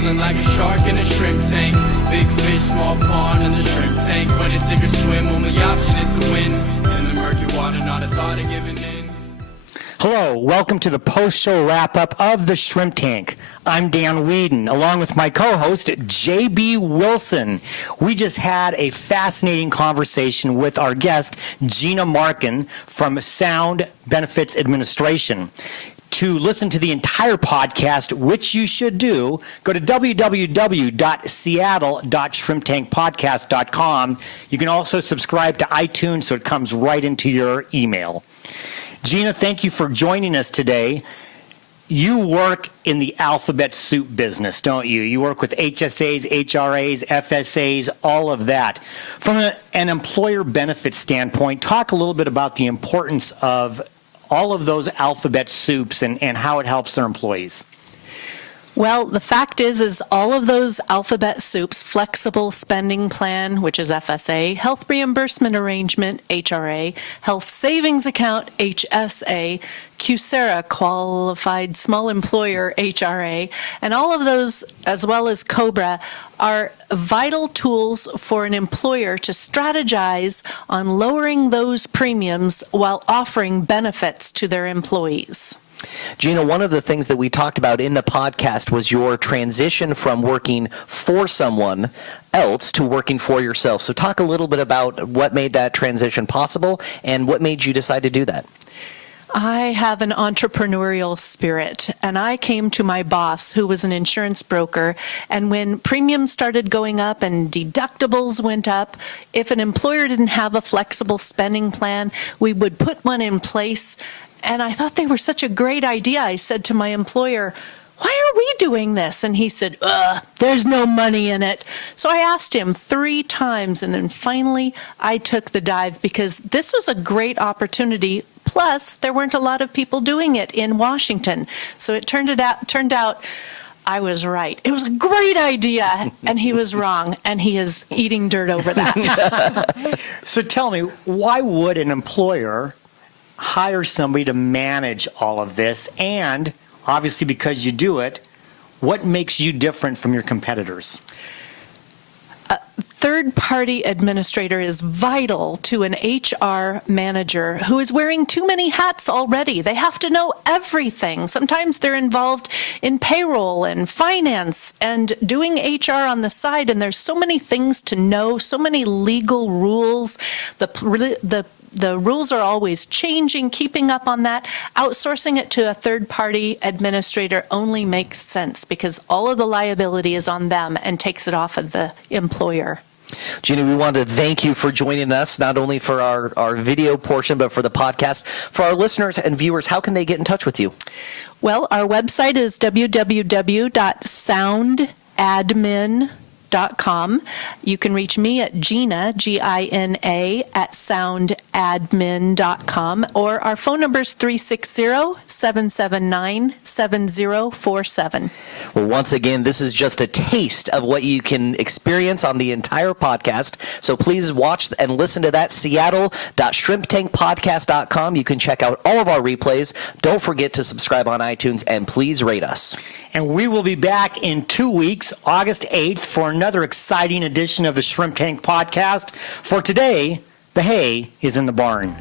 feeling like a shark in a shrimp tank. Big fish, small pond in the shrimp tank. But it's sink or swim, only option is to win. In the murky water, not a thought of giving in. Hello, welcome to the post-show wrap-up of The Shrimp Tank. I'm Dan Whedon, along with my co-host, J.B. Wilson. We just had a fascinating conversation with our guest, Gina Marken from Sound Benefits Administration. To listen to the entire podcast, which you should do, go to www.seattle.shrimptankpodcast.com. You can also subscribe to iTunes so it comes right into your email. Gina, thank you for joining us today. You work in the alphabet soup business, don't you? You work with HSAs, HRAs, FSAs, all of that. From an employer benefit standpoint, talk a little bit about the importance of all of those alphabet soups and how it helps their employees. Well, the fact is all of those alphabet soups, flexible spending plan, which is FSA, health reimbursement arrangement, HRA, health savings account, HSA, QSERA, qualified small employer, HRA, and all of those, as well as COBRA, are vital tools for an employer to strategize on lowering those premiums while offering benefits to their employees. Gina, one of the things that we talked about in the podcast was your transition from working for someone else to working for yourself. So talk a little bit about what made that transition possible and what made you decide to do that. I have an entrepreneurial spirit, and I came to my boss, who was an insurance broker, and when premiums started going up and deductibles went up, if an employer didn't have a flexible spending plan, we would put one in place. And I thought they were such a great idea. I said to my employer, why are we doing this? And he said, there's no money in it. So I asked him 3 times, and then finally I took the dive because this was a great opportunity. Plus, there weren't a lot of people doing it in Washington. So it turned out I was right. It was a great idea, and he was wrong, and he is eating dirt over that. So tell me, why would an employer hire somebody to manage all of this? And obviously, because you do it, what makes you different from your competitors? A third-party administrator is vital to an HR manager who is wearing too many hats already. They have to know everything. Sometimes they're involved in payroll and finance and doing HR on the side, and there's so many things to know, so many legal rules. The rules are always changing, keeping up on that. Outsourcing it to a third-party administrator only makes sense because all of the liability is on them and takes it off of the employer. Gina, we want to thank you for joining us, not only for our video portion, but for the podcast. For our listeners and viewers, how can they get in touch with you? Well, our website is www.soundadmin.com. You can reach me at Gina, Gina, at soundadmin.com, or our phone number is 360-779-7047. Well, once again, this is just a taste of what you can experience on the entire podcast. So please watch and listen to that, seattle.shrimptankpodcast.com. You can check out all of our replays. Don't forget to subscribe on iTunes, and please rate us. And we will be back in 2 weeks, August 8th, for another exciting edition of the Shrimp Tank Podcast. For today, the hay is in the barn.